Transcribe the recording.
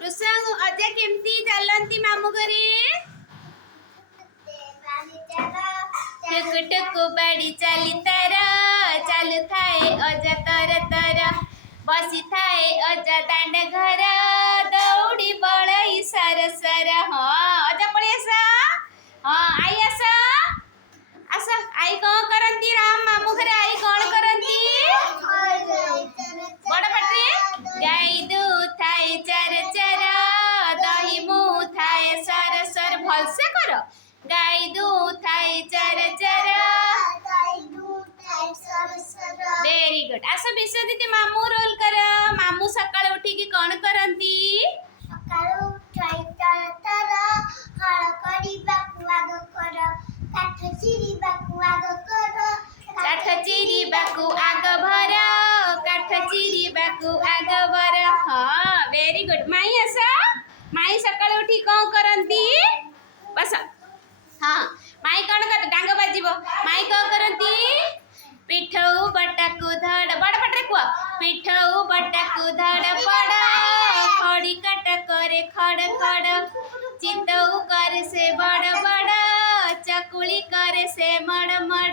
रुसांग अजा केमती चलंती मामू घरी टुकु टुकु बाड़ी चली तर चालू थाए अजा तर तर बसी थाए अजा दांड घर दौड़ी बड़ई सर सर हाँ अजा पळी आसा हाँ आई आसा आसा आई कौन करंती राम मामू घरे आई कौन करंती बड़ पटरे गाई दू थाए चर चर दही मुँह थाए सर सर भल से करो गाई दू थाए चर चर वेरी गुड आस विश्व दीदी मामू रोल कर मामू सकाळ उठी की कौन करंती सकाळू उठाई तर हळ करिबाकु आग कर काठ चिरिबाकु आग कर काठ चिरिबाकु आग भर काठ चिरिबाकु आग भर हाँ वेरी गुड माई आसा माई सकाळ उठी कौन करंती बस हाँ माई कौन कर डांग बाजिबो माई कौन करंती पिठऊ बटाकू धड़ बड़ पटरे कुआ पिठऊ बटाकू धड़ पड़ खड़ी काट करे खड़ खड़ चितऊ करे से बड़ बड़ चकुली करे से मड़ मड़